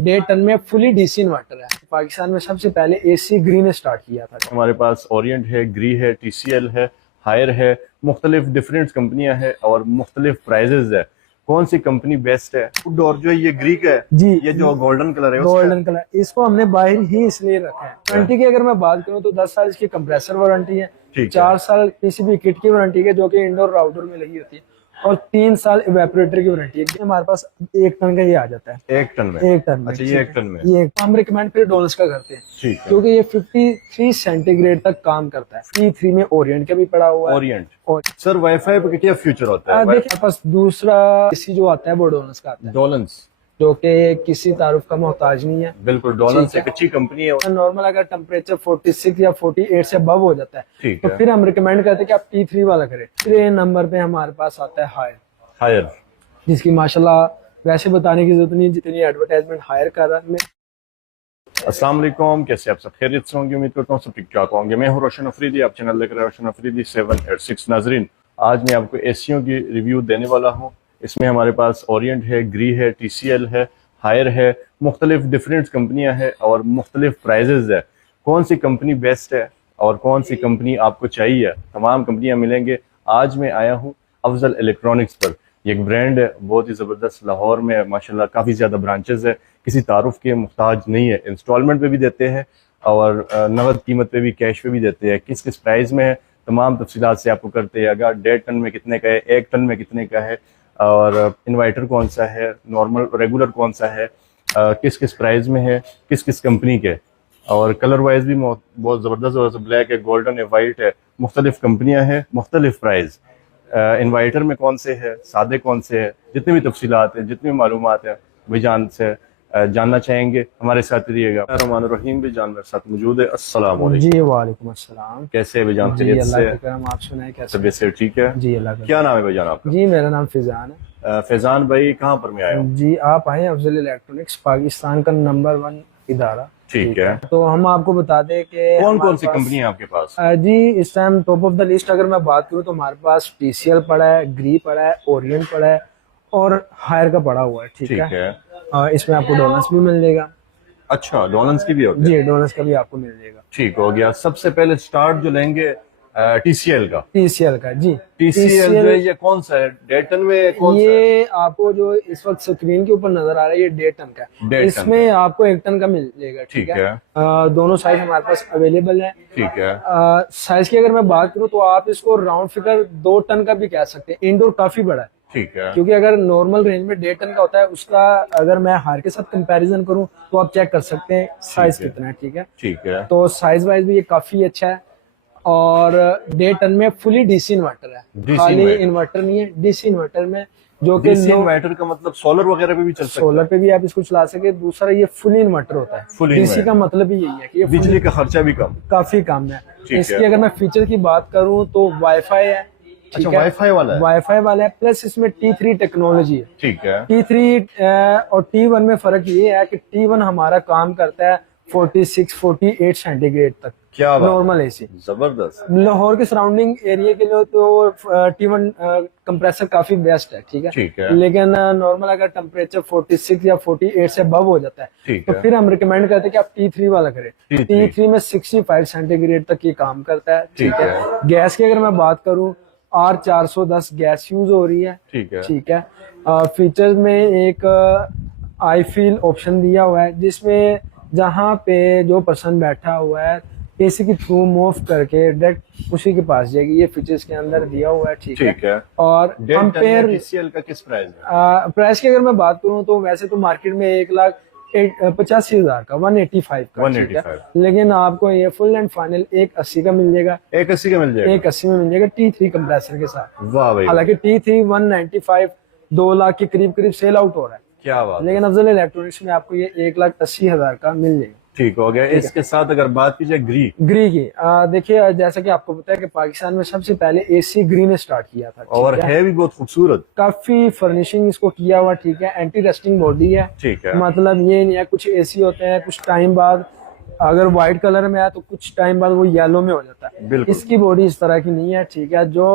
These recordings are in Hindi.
डे 10 में फुली डीसी इन्वर्टर है। पाकिस्तान में सबसे पहले एसी ग्री ने स्टार्ट किया था। हमारे पास ओरिएंट है, ग्री है, टीसीएल है, हायर है, मुख्तलिफ डिफरेंट कंपनियां हैं और मुख्तलिफ प्राइजेज है। कौन सी कंपनी बेस्ट है? और जो ये ग्री का है जी, ये जो गोल्डन कलर है गोल्डन कलर, इसको हमने बाहर ही इसलिए रखा है। वारंटी की अगर मैं बात करूं तो 10 साल इसकी कंप्रेसर वारंटी है, 4 साल पीसीबी किट की वारंटी है जो कि इंडोर और आउटडोर में लगी होती है, और 3 साल इवेपोरेटर की वारंटी है। हमारे पास 1 टन का ये आ जाता है। 1 टन में? 1 टन में। अच्छा, ये 1 टन में। ये हम रिकमेंड फिर डोनल्स का करते हैं, ठीक है, क्योंकि ये 53 सेंटीग्रेड तक काम करता है। T3 में ओरिएंट का भी पड़ा हुआ है। ओरिएंट। और सर वाईफाई पे क्या फ्यूचर होता है? देखिए पास दूसरा एसी जो आता है वो डोनल्स का आता है, डोलन्स, जो कि किसी तारुफ का मोहताज नहीं है। बिल्कुल, डोलन्स एक अच्छी कंपनी है। नॉर्मल अगर टेम्परेचर 46 या 48 से अबव हो जाता है तो फिर हम रिकमेंड करते हैं कि आप T3 वाला करें। फिर नंबर पे हमारे पास आता है हायर, जिसकी माशाल्लाह वैसे बताने की जरूरत नहीं जितनी एडवर्टाइजमेंट हायर कर रहा है। अस्सलाम वालेकुम, कैसे आप सब खैरियत से होंगे? उम्मीद करता हूँ सब ठीक ठाक होंगे। मैं हूँ रोशन अफरीदी, आप चैनल देख रहे हैं रोशन अफरीदी 786। नाजरीन, आज मैं आपको एसियों की रिव्यू देने वाला हूँ। इसमें हमारे पास ओरिएंट है, ग्री है, टीसीएल है, हायर है, मुख्तलिफ डिफरेंट कंपनियां हैं और मुख्तलिफ प्राइजेज है। कौन सी कंपनी बेस्ट है और कौन सी कंपनी आपको चाहिए, तमाम कंपनियां मिलेंगे। आज मैं आया हूँ अफजल इलेक्ट्रॉनिक्स पर। ये एक ब्रांड है, बहुत ही ज़बरदस्त, लाहौर में माशाल्लाह काफ़ी ज़्यादा ब्रांचेस है, किसी तारुफ के मुहताज नहीं है। इंस्टॉलमेंट पे भी देते हैं और नगद कीमत पे भी, कैश पे भी देते हैं। किस किस प्राइस में है तमाम तफसीलात से आपको करते हैं। अगर 1.5 टन में कितने का है, 1 टन में कितने का है, और इन्वर्टर कौन सा है, नॉर्मल रेगुलर कौन सा है, किस किस प्राइस में है, किस किस कंपनी के, और कलर वाइज भी बहुत ज़बरदस्त, ब्लैक है, गोल्डन है, वाइट है, मुख्तलिफ कंपनियाँ हैं, मुख्तलिफ प्राइस। इन्वर्टर में कौन से है, सादे कौन से है, जितनी भी तफसीलात है, जितनी भी मालूमात है भाईजान से जानना चाहेंगे। हमारे साथ रहिएगा। रहमान रहीम, भाईजान मेरे साथ मौजूद है। अस्सलाम वालेकुम। जी वालेकुम अस्सलाम। कैसे है भाईजान? खैरियत से? आप सुनाए कैसे? तबीयत से ठीक है जी, अल्लाह का। क्या नाम है भाईजान आपका? जी मेरा नाम फैजान है। फैजान भाई, कहाँ पर मैं आया हूँ? जी आप आए अफजल इलेक्ट्रॉनिक्स, पाकिस्तान का नंबर 1 इदारा। ठीक है, तो हम आपको बता दें कि कौन कौन सी कंपनी है आपके पास? जी इस time top of the list अगर मैं बात करूं तो हमारे पास टीसीएल पड़ा है, ग्री पड़ा है, ओरिएंट पड़ा है और हायर का पड़ा हुआ है। ठीक है। इसमें आपको डोनल्स भी मिल जाएगा। अच्छा, डोनल्स की भी होती है? जी, डोनल्स का भी आपको मिल जाएगा। ठीक हो गया। सबसे पहले स्टार्ट जो लेंगे टीसीएल का। टीसीएल का, जी। टीसीएल जो है ये कौन सा है? 1.5 टन में कौन सा है? ये आपको जो इस वक्त स्क्रीन के ऊपर नजर आ रहा है ये 1.5 टन का है। इसमें आपको 1 टन का मिल जाएगा। ठीक है। दोनों साइज हमारे पास अवेलेबल है। ठीक है। साइज की अगर मैं बात करूं तो आप इसको राउंड फिगर 2 टन का भी कह सकते हैं। इंडोर काफी बड़ा है। ठीक है। क्योंकि अगर नॉर्मल रेंज में 1.5 टन का होता है, उसका अगर मैं हायर के साथ कंपैरिजन करूं तो आप चेक कर सकते हैं साइज कितना है। ठीक है। ठीक है। तो साइज वाइज भी ये काफी अच्छा है और 1.5 टन में फुली डीसी इन्वर्टर है। खाली इन्वर्टर नहीं है, डीसी इन्वर्टर में, जो कि इन्वर्टर का मतलब सोलर वगैरह पे भी चल सकता है। सोलर पे भी आप इसको चला सके। दूसरा ये फुली इन्वर्टर होता है। डीसी का मतलब ही यही है कि ये बिजली का खर्चा भी कम, काफी कम है। इसकी अगर मैं फीचर की बात करूं तो वाईफाई है। अच्छा, वाईफाई वाला है? वाईफाई वाला है, प्लस इसमें T3 टेक्नोलॉजी है। ठीक है। T3 और T1 में फर्क ये है कि T1 हमारा काम करता है 46-48 सेंटीग्रेड तक। क्या नॉर्मल एसी, जबरदस्त। लाहौर के सराउंडिंग एरिया के लिए तो T1 कंप्रेसर काफी बेस्ट है। ठीक है। ठीक है। लेकिन नॉर्मल अगर टेम्परेचर 46 या 48 से अबव हो जाता है तो फिर हम रिकमेंड करते हैं कि आप T3 वाला करें। T3 में 65 सेंटीग्रेड तक ये काम करता है। ठीक है। गैस की अगर मैं बात करूं, R410 गैस यूज हो रही है। ठीक है। ठीक है। फीचर्स में एक आई फील ऑप्शन दिया हुआ है, जिसमें जहां पे जो पर्सन बैठा हुआ है एसी के थ्रू मूव करके डायरेक्ट उसी के पास जाएगी। ये फीचर्स के अंदर दिया हुआ है। ठीक है। और कंपेयर टीसीएल का किस प्राइस है? प्राइस की अगर मैं बात करूं तो वैसे तो मार्केट में 1,85,000 का, 185 का। 185। लेकिन आपको ये फुल एंड फाइनल 180 का मिल जाएगा। 180 का मिल जाएगा? 180 में मिल जाएगा T3 कंप्रेसर के साथ। वाह भाई। हालांकि T3 195 2 लाख के करीब करीब सेल आउट हो रहा है। क्या बात। लेकिन अफजल इलेक्ट्रॉनिक्स में आपको ये 1,80,000 का मिल जाएगा। ठीक हो गया। इसके साथ अगर बात कीजिए ग्री की, देखिए जैसा कि आपको पता है कि पाकिस्तान में सबसे पहले एसी ग्री ने स्टार्ट किया था। और है भी बहुत खूबसूरत, काफी फर्निशिंग इसको किया हुआ। ठीक है। एंटी रस्टिंग बॉडी है। ठीक है। मतलब ये नहीं है, कुछ एसी होते हैं कुछ टाइम बाद अगर व्हाइट कलर में है तो कुछ टाइम बाद वो येलो में हो जाता है। इसकी बॉडी इस तरह की नहीं है। ठीक है। जो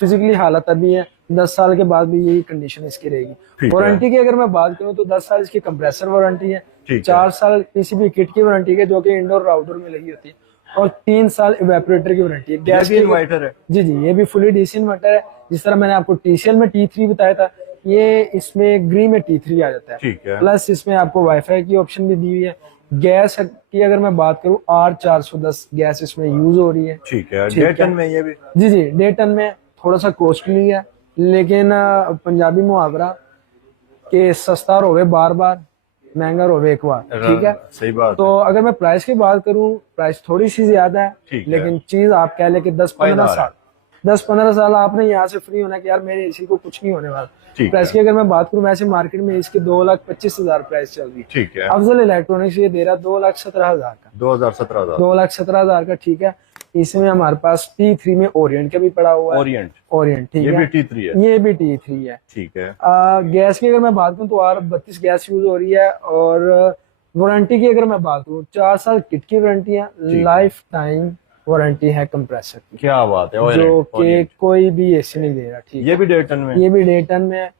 फिजिकली हालत अभी है, 10 साल के बाद भी यही कंडीशन इसकी रहेगी। वारंटी की अगर मैं बात करूं तो 10 साल इसकी कंप्रेसर वारंटी है, ठीक है। 4 साल पीसीबी किट की वारंटी है जो कि इंडोर और आउटडोर में लगी होती है, और 3 साल इवेपोरेटर की वारंटी है। गैस भी इन्वर्टर है? जी जी, ये भी फुली डीसी इन्वर्टर है। जिस तरह मैंने आपको टीसीएल में T3 बताया था, ये इसमें ग्री में T3 आ जाता है। ठीक है। प्लस इसमें आपको वाईफाई की ऑप्शन भी दी हुई है। गैस की अगर मैं बात करूं, R410 गैस इसमें यूज हो रही है। ठीक है। ठीक है। डे 10 में ये भी? जी जी, डे 10 में थोड़ा सा कॉस्टली है, लेकिन पंजाबी मुहावरा के सस्ता रोवे बार बार, महंगा रोवे एक बार। ठीक है, सही बात। तो अगर मैं प्राइस की बात करूं, प्राइस थोड़ी सी ज्यादा है, ठीक है। लेकिन चीज आप कह ले कि 10-15 साल आपने यहाँ से फ्री होना कि यार मेरे इसी को कुछ नहीं होने वाला। ठीक प्राइस है। की अगर मैं बात करूं, वैसे मार्केट में इसकी 2,25,000 प्राइस चल रही है। ठीक है। अफजल इलेक्ट्रॉनिक्स ये दे रहा 2,17,000 का। 2017 2,17,000 का। ठीक है, इसमें हमारे पास T3 में ओरिएंट का भी पड़ा हुआ है। ओरिएंट ठीक ये है, भी T3 है? ये भी T3 है। ठीक है। गैस की अगर मैं बात करूं तो R32 गैस यूज हो रही है, और वारंटी की अगर मैं बात करूं, 4 साल किट की वारंटी है, लाइफ टाइम वारंटी है कंप्रेसर की। क्या बात है। जो कि कोई भी एसी नहीं दे रहा। ठीक है, ये भी डे 10 में? ये भी डे 10 में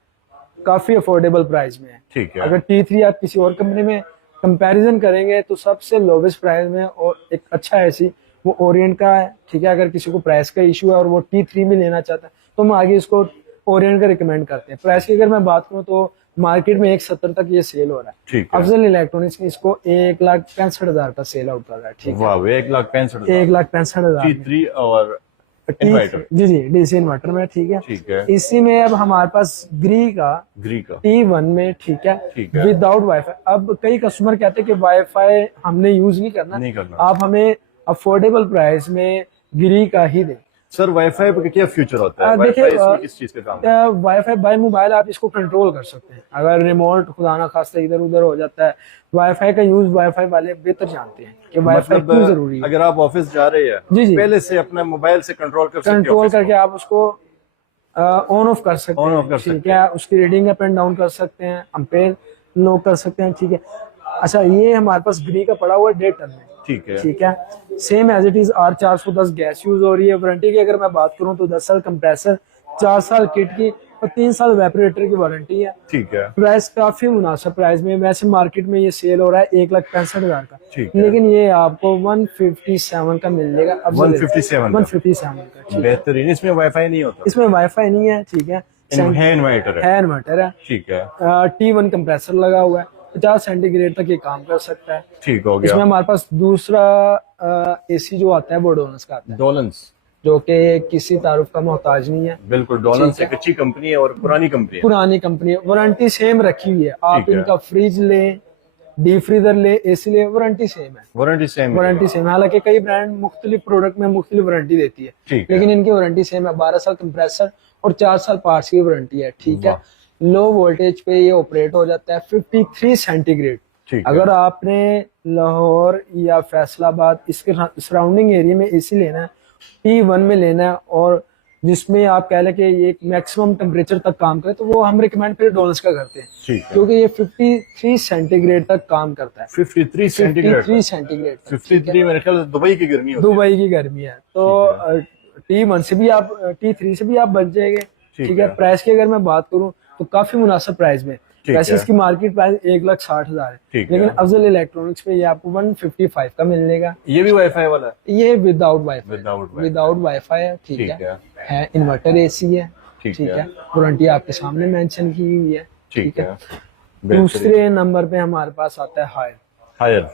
काफी अफोर्डेबल प्राइस में है। ठीक है। अगर T3 आप किसी और कंपनी में कंपैरिजन करेंगे तो सबसे लोवेस्ट प्राइस में और एक अच्छा एसी वो ओरिएंट का है। ठीक है, अगर किसी को प्राइस का इशू है और वो T3 में लेना चाहता है तो हम आगे इसको ओरिएंट का रिकमेंड करते हैं। प्राइस की अगर मैं बात करूं तो मार्केट में 170 तक ये सेल हो रहा है। ठीक है। अफजल इलेक्ट्रॉनिक्स ने इसको 1,65,000 का सेल आउट कर रहा है। ठीक है, 1,65,000? 1,65,000 T3 और इन्वर्टर? जी जी, डीसी इन्वर्टर में। ठीक है, ठीक है। इसी में अब हमारे पास ग्री का T1 में। ठीक है, विदाउट वाईफाई। अब कई कस्टमर कहते हैं कि वाईफाई हमने यूज नहीं करना, आप हमें अफोर्डेबल प्राइस में ग्री का ही दें। सर वाईफाई का क्या फ्यूचर होता है? देखिए, इसमें किस चीज का काम है? वाईफाई बाय मोबाइल आप इसको कंट्रोल कर सकते हैं। अगर रिमोट खुदा ना खास्ता इधर उधर हो जाता है, वाईफाई का यूज वाईफाई वाले बेहतर जानते हैं कि वाईफाई क्यों जरूरी है। अगर आप ऑफिस जा रहे हैं, जी जी, पहले से अपने मोबाइल से कंट्रोल करके आप उसको ऑन ऑफ कर सकते हैं। ठीक है, उसकी रीडिंग अप एंड डाउन कर सकते हैं, अम्पेयर लो कर सकते हैं। ठीक है, अच्छा ये हमारे पास ग्री का पड़ा हुआ है डे 10 में। ठीक है। ठीक है, same as it is R410 gas use हो रही है। वारंटी की अगर मैं बात करूं तो 10 साल कंप्रेसर, 4 साल किट की और 3 साल वेपरेटर की वारंटी है। ठीक है। प्राइस काफी मुनासिब प्राइस में। वैसे मार्केट में ये सेल हो रहा है 1,65,000 का, ठीक है। लेकिन ये आपको 157 का मिल जाएगा। 157 का। बेहतरीन। इसमें वाईफाई नहीं होता? इसमें वाईफाई नहीं है। ठीक है, इन्वर्टर है। ठीक है। T1 कंप्रेसर लगा हुआ है, 50 सेंटीग्रेड तक ये काम कर सकता है। ठीक हो गया। इसमें हमारे पास दूसरा एसी जो आता है वो डोलन्स का आता है। डोलन्स जो कि किसी तारुफ का मोहताज नहीं है। बिल्कुल, डोलन्स एक अच्छी कंपनी है और पुरानी कंपनी है। वारंटी सेम रखी हुई है। आप इनका फ्रिज ले, डीप फ्रीजर ले, एसी ले, वारंटी सेम है। Warranty same. हालांकि कई ब्रांड मुख्तलिफ प्रोडक्ट में मुख्तलिफ वारंटी देती है, लेकिन इनकी वारंटी सेम है। 12 साल कंप्रेसर और 4 साल पार्ट्स की वारंटी है। ठीक है, लो वोल्टेज पे ये ऑपरेट हो जाता है 53 सेंटीग्रेड। अगर आपने लाहौर या फैसलाबाद इसके सराउंडिंग एरिया में एसी लेना है, T1 में लेना है, और जिसमें आप कह लें कि ये मैक्सिमम टेम्परेचर तक काम करे, तो वो हम रिकमेंड फिर डोलन्स का करते हैं, क्योंकि ये 53 सेंटीग्रेड तक काम करता है। 53 सेंटीग्रेड 53 मेरे ख्याल से दुबई की गर्मी होती है। दुबई की गर्मी है। तो T1 से भी आप, T3 से भी आप बच जाएंगे। ठीक है, प्राइस की अगर मैं बात करूं तो काफी मुनासिब प्राइस में। वैसे इसकी मार्केट प्राइस 1,60,000 है, लेकिन अफजल इलेक्ट्रॉनिक्स में ये आपको 155 का मिलेगा। ये भी वाईफाई वाला है? ये विदाउट वाईफाई है। ठीक है, इन्वर्टर एसी है। ठीक है, वारंटी आपके सामने मेंशन की हुई है। ठीक है, दूसरे नंबर पे हमारे पास आता है हायर,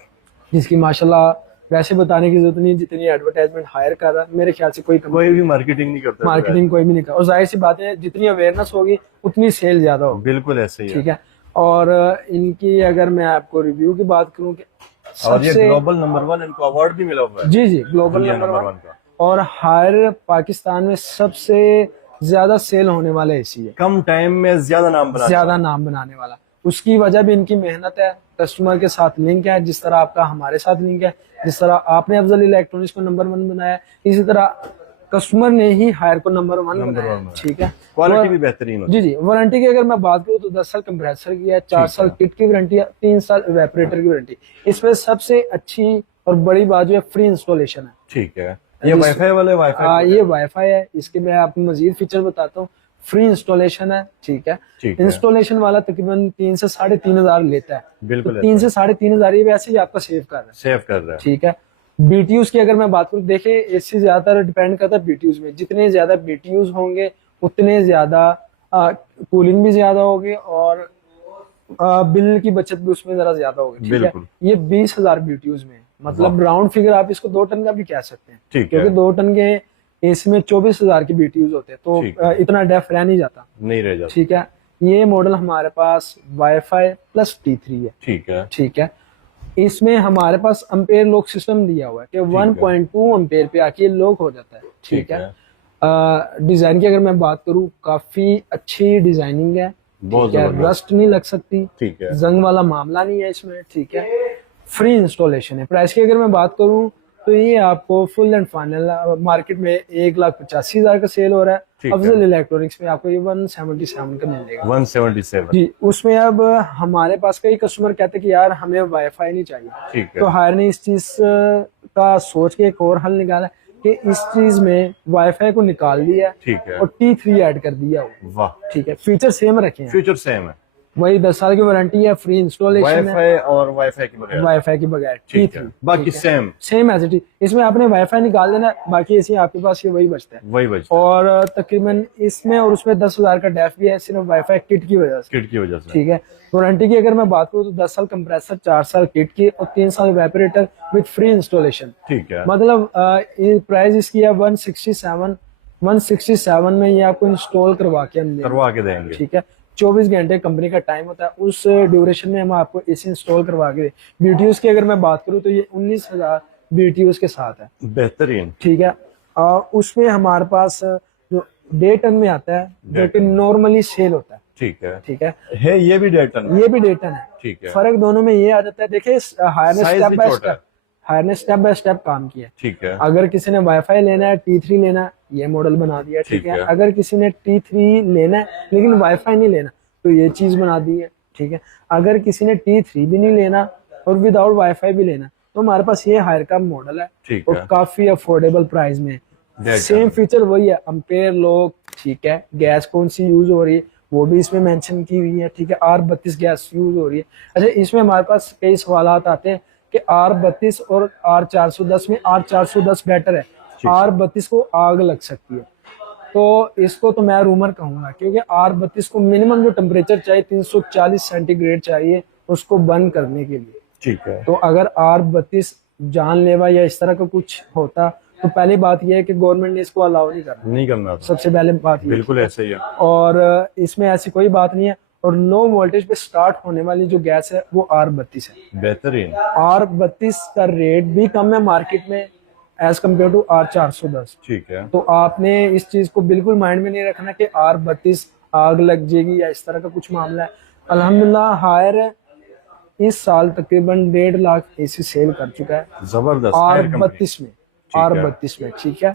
जिसकी माशाल्लाह वैसे बताने की जरूरत नहीं, जितनी एडवर्टाइजमेंट हायर कर रहा है मेरे ख्याल से कोई भी मार्केटिंग नहीं करता। मार्केटिंग कोई भी नहीं करता, और जाहिर सी बात है जितनी अवेयरनेस होगी उतनी सेल ज्यादा होगी। बिल्कुल ऐसे ही है। ठीक है, और इनकी अगर मैं आपको रिव्यू की बात करूं कि और ये ग्लोबल नंबर 1, इनको अवार्ड भी मिला हुआ है। जी जी, ग्लोबल नंबर 1 और हायर पाकिस्तान में सबसे ज्यादा सेल होने वाला एसी है। कम टाइम में ज्यादा नाम बनाने वाला। उसकी वजह भी इनकी मेहनत है, कस्टमर के साथ लिंक है, जिस तरह आपका हमारे साथ लिंक है, जिस तरह आपने अफजल इलेक्ट्रॉनिक्स को नंबर 1 बनाया, इसी तरह कस्टमर ने ही हायर को नंबर 1 बनाया। ठीक है, क्वालिटी भी बेहतरीन होती है। जी जी, वारंटी की अगर मैं बात करूँ तो 10 साल कंप्रेसर की है, 4 साल किट की वारंटी है, 3 साल इवेपोरेटर की वारंटी। इसमें सबसे अच्छी और बड़ी बात जो है फ्री इंस्टॉलेशन है। ठीक है, ये वाईफाई वाले ये वाईफाई है। इसके मैं आपको मजीद फीचर बताता हूँ। फ्री इंस्टॉलेशन है, ठीक है। ठीक है। इंस्टॉलेशन वाला तकरीबन 3 से 3,500 लेता है। बिल्कुल तो 3 से 3,500 ये वैसे ही आपका सेव कर रहा है, सेव कर रहा है। ठीक है। बीटीयूज की अगर मैं बात करूं, देखिए इससे ज्यादा डिपेंड करता है बीटीयूज में। जितने ज्यादा बीटीयूज होंगे उतने ज्यादा कूलिंग भी ज्यादा होगी और बिल की बचत भी उसमें जरा ज्यादा होगी, ठीक है। बिल्कुल। ये 20,000 बीटीयूज में, मतलब राउंड फिगर आप इसको 2 टन का भी कह सकते हैं, ठीक है। क्योंकि 2 टन के एसी में 24,000 की बीटीयूज होते हैं, तो ठीक है। इतना डेफ रह नहीं जाता, नहीं रह जाता। ठीक है। ये मॉडल हमारे पास वाईफाई प्लस T3 है, ठीक है। ठीक है। इसमें हमारे पास अम्पेयर लॉक सिस्टम दिया हुआ है कि 1.2 अम्पेयर पे आके लॉक हो जाता है, ठीक है। डिजाइन की अगर मैं बात करूं, काफी अच्छी डिजाइनिंग है, बहुत ठीक है। जबरदस्त। रस्ट नहीं लग सकती, ठीक है। जंग वाला मामला नहीं है इसमें, ठीक है। फ्री इंस्टॉलेशन है। प्राइस की अगर मैं बात करूं तो ये आपको फुल एंड फाइनल मार्केट में 1,85,000 का सेल हो रहा है। ठीक है। अफजल इलेक्ट्रॉनिक्स में आपको ये 177 का मिलेगा। 177। जी, उसमें अब हमारे पास कई कस्टमर कहते हैं कि यार हमें वाईफाई नहीं चाहिए, ठीक है। तो हायर ने इस चीज का सोच के एक और हल निकाला कि इस चीज में वाईफाई को निकाल दिया ठीक है। और T3 ऐड कर दिया हो, वाह, ठीक है। फीचर सेम रखे हैं, फ्यूचर सेम है। वही 10 साल की वारंटी है, फ्री इंस्टॉलेशन है वाईफाई और वाईफाई के बगैर। वाईफाई के बगैर, ठीक है। बाकी same same as it is. इसमें आपने वाईफाई निकाल देना, बाकी ऐसे आपके पास ये वही बचता है। वही बचता है। और तकरीबन इसमें और उसमें 10,000 का डेफ भी है, सिर्फ वाईफाई किट की वजह से, किट की वजह से। ठीक है। वारंटी की अगर मैं बात करूँ तो 10 साल कंप्रेसर, 4 साल किट की और 3 साल वेपरेटर विद फ्री इंस्टॉलेशन, ठीक है। मतलब ये प्राइस इसकी है 167 में ये आपको इंस्टॉल करवा के हम देंगे, करवा के देंगे, ठीक है। 24 घंटे कंपनी का टाइम होता है, उस ड्यूरेशन में हम आपको एसी इंस्टॉल करवा के। बीटीयूज की अगर मैं बात करूँ तो ये 19,000 बीटीयूज के साथ है, बेहतरीन, ठीक है। उसमें हमारे पास जो डे टन में आता है, जो कि नॉर्मली सेल होता है, ठीक है। ठीक है। ये भी डेटन, ये भी डे टन है, ठीक है। फर्क दोनों में ये आ जाता है, देखिए हायर ने साइज स्टेप भी बाय छोटा है। स्टेप हायर ने स्टेप बाय स्टेप काम किया है, ठीक है। अगर किसी ने वाईफाई लेना है, T3 लेना है, ये मॉडल बना दिया, ठीक है। अगर किसी ने T3 लेना है लेकिन वाईफाई नहीं लेना, तो ये चीज बना दी है, ठीक है। अगर किसी ने T3 भी नहीं लेना और विदाउट वाईफाई भी लेना, तो हमारे पास ये हायर का मॉडल है, ठीक और है। काफी अफोर्डेबल प्राइस में। सेम फीचर वही है, अम्पेयर लॉक, ठीक है। गैस कौन सी यूज हो रही है वो भी इसमें मेंशन की हुई है, ठीक है। R32 गैस यूज हो रही है। अच्छा, इसमें हमारे पास कई सवाल आते हैं कि R32 और R410 में R410 बेटर है, R32 को आग लग सकती है, तो इसको तो मैं रूमर कहूंगा, क्योंकि R32 को मिनिमम जो टेम्परेचर चाहिए 340 सेंटीग्रेड चाहिए उसको बंद करने के लिए, ठीक है। तो अगर R32 जानलेवा या इस तरह का कुछ होता तो पहली बात यह है कि गवर्नमेंट ने इसको अलाउ नहीं करना था। सबसे पहले बात ये, बिल्कुल ऐसे ही है। और इसमें ऐसी कोई बात नहीं है। और लो वोल्टेज पे स्टार्ट होने वाली जो गैस है वो R32 है। बेहतरीन। R32 का रेट भी कम है मार्केट में एज कम्पेयर टू R410, ठीक है। तो आपने इस चीज को बिल्कुल माइंड में नहीं रखना कि R32 आग लग जाएगी या इस तरह का कुछ मामला है। अल्हम्दुलिल्लाह हायर इस साल तकरीबन 1.5 लाख एसी सेल कर चुका है, जबरदस्त। R32 में, R32 में, ठीक है।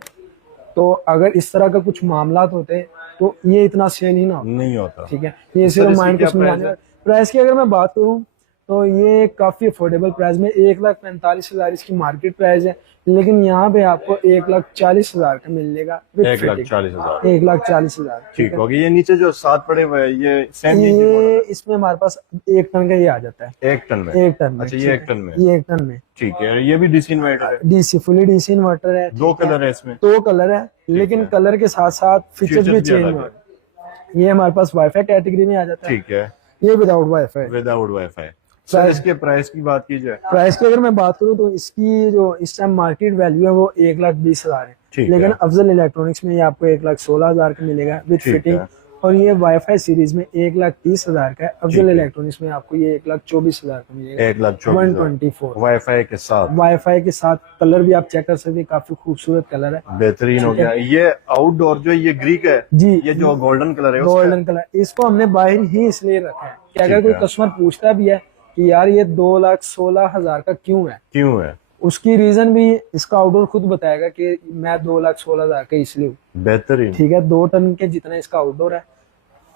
तो अगर इस तरह का कुछ मामला होते तो ये इतना सेल ही नहीं होता, ठीक है। ये सिर्फ माइंड को समझाने। प्राइस की अगर मैं बात करूं तो ये काफी अफोर्डेबल प्राइस में 1,45,000 इसकी मार्केट प्राइस है, लेकिन यहाँ पे आपको 1,40,000 का मिलेगा, 1,40,000, 1,40,000, ठीक होगी। ये नीचे जो साथ पड़े हुए ये सेम, ये इसमें हमारे पास 1 टन का ये आ जाता है, 1 टन में, 1 टन में। अच्छा, ये 1 टन में, ये 1 टन में, ठीक है। ये भी डीसी इन्वर्टर है, डीसी फुली डीसी इन्वर्टर है, 2 कलर है इसमें, 2 कलर है, लेकिन कलर के साथ साथ फीचर्स भी चेंज हुए। ये हमारे पास वाईफाई कैटेगरी में आ जाता है, ठीक है। ये without wifi, without wifi. Sir, इसके प्राइस की बात की जाए, प्राइस की अगर मैं बात करूं तो इसकी जो इस टाइम मार्केट वैल्यू है वो 1,20,000 है, लेकिन अफजल इलेक्ट्रॉनिक्स में ये आपको 1,16,000 का मिलेगा विद फिटिंग, और ये वाईफाई सीरीज में 1,30,000 का है। अफजल इलेक्ट्रॉनिक्स में आपको ये 1,24,000 का मिलेगा, 124 वाईफाई के साथ। वाईफाई के साथ कलर भी आप चेक कर सकते हैं, काफी खूबसूरत कलर है, बेहतरीन हो गया। ये आउटडोर जो ये ग्रीक है जी, ये जो गोल्डन कलर है, गोल्डन कलर, इसको हमने बाहर ही इसलिए रखा है कि अगर कोई कस्टमर पूछता भी है कि यार ये 2,16,000 का क्यों है, उसकी रीजन भी इसका आउटडोर खुद बताएगा कि मैं 2,16,000 का इसलिए हूँ। बेहतरीन, ठीक है। 2 टन के जितना इसका आउटडोर है,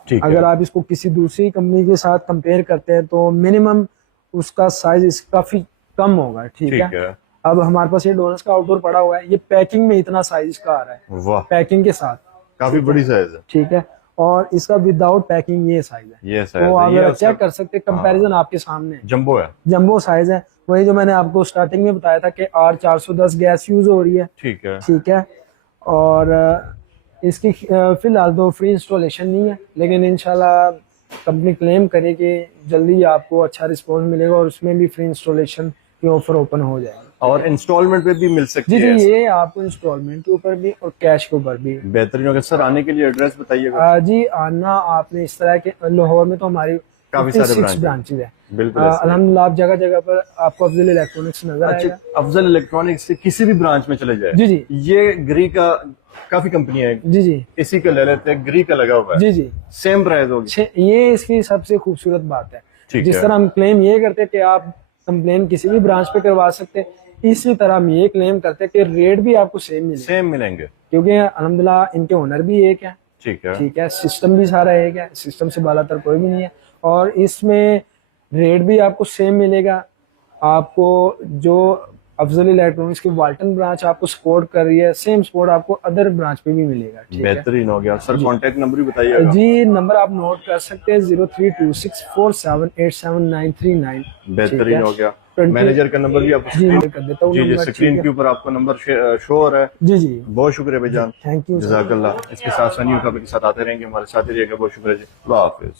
ठीक है। अगर आप इसको किसी दूसरी कंपनी के साथ कंपेयर करते हैं तो मिनिमम उसका साइज काफी कम होगा, ठीक है। अब हमारे पास ये डोनस का आउटडोर पड़ा हुआ है, ये पैकिंग में इतना साइज का आ रहा है, वाह, पैकिंग के साथ काफी बड़ी साइज है, ठीक है। और इसका विदाउट पैकिंग ये साइज है। ये तो आप चेक कर सकते हैं, कंपैरिजन आपके सामने है। जंबो है, जंबो साइज है। वही जो मैंने आपको स्टार्टिंग में बताया था कि R410 गैस यूज हो रही है। ठीक है। ठीक है। और इसकी फिलहाल तो फ्री इंस्टॉलेशन नहीं है, लेकिन इंशाल्लाह कंपनी क्लेम करे कि जल्दी आपको अच्छा रिस्पॉन्स मिलेगा और उसमें भी फ्री इंस्टॉलेशन की ऑफर ओपन हो जाएगी। और इंस्टॉलमेंट पे भी मिल सकती जी जी, है? ये आपको इंस्टॉलमेंट के ऊपर भी और कैश के ऊपर भी। बेहतरीन होगा। सर आने के लिए एड्रेस बताइएगा। जी, आना आपने इस तरह के लाहौर में तो हमारी काफी सारे ब्रांचेज है। बिल्कुल। अल्हम्दुलिल्लाह आप जगह जगह पर आपको अफजल इलेक्ट्रॉनिक्स नजर आएगा। अच्छा, अफजल इलेक्ट्रॉनिक्स से किसी भी ब्रांच में चले जाए। जी जी ये ग्री का काफी कंपनी है, जी जी इसी का ले लेते हैं, ग्री का लगा हुआ है। जी जी। सेम प्राइस होगी। ये इसकी सबसे खूबसूरत बात है। ठीक जिस है। तरह हम क्लेम ये करते हैं कि आप कंप्लेन किसी भी ब्रांच पे करवा सकते हैं, इसी तरह हम ये क्लेम करते हैं कि रेट भी आपको सेम मिलेगा। सेम मिलेंगे, क्योंकि अल्हम्दुलिल्लाह इनके ओनर भी एक है। ठीक है। ठीक है, सिस्टम भी सारा एक है, सिस्टम से बालातर कोई भी नहीं है। और इसमें रेट भी आपको सेम मिलेगा। आपको जो अफजल इलेक्ट्रॉनिक्स की वाल्टन ब्रांच आपको सपोर्ट कर रही है, सेम सपोर्ट आपको अदर ब्रांच पे भी मिलेगा। ठीक है, बेहतरीन हो गया। सर कॉन्टेक्ट नंबर भी बताइएगा। जी, नंबर आप नोट कर सकते हैं 032647873939। बेहतरीन हो गया। मैनेजर का नंबर भी आपको जी मैं कर देता हूँ। जी जी, स्क्रीन के ऊपर आपको नंबर शो हो रहा है। जी जी, बहुत शुक्रिया भाईजान, थैंक यू। जज़ाकल्लाह। इसके साथ सनी का साथ आते रहेंगे, हमारे साथ ही रहेंगे। बहुत शुक्रिया जी, अल्लाह हाफिज।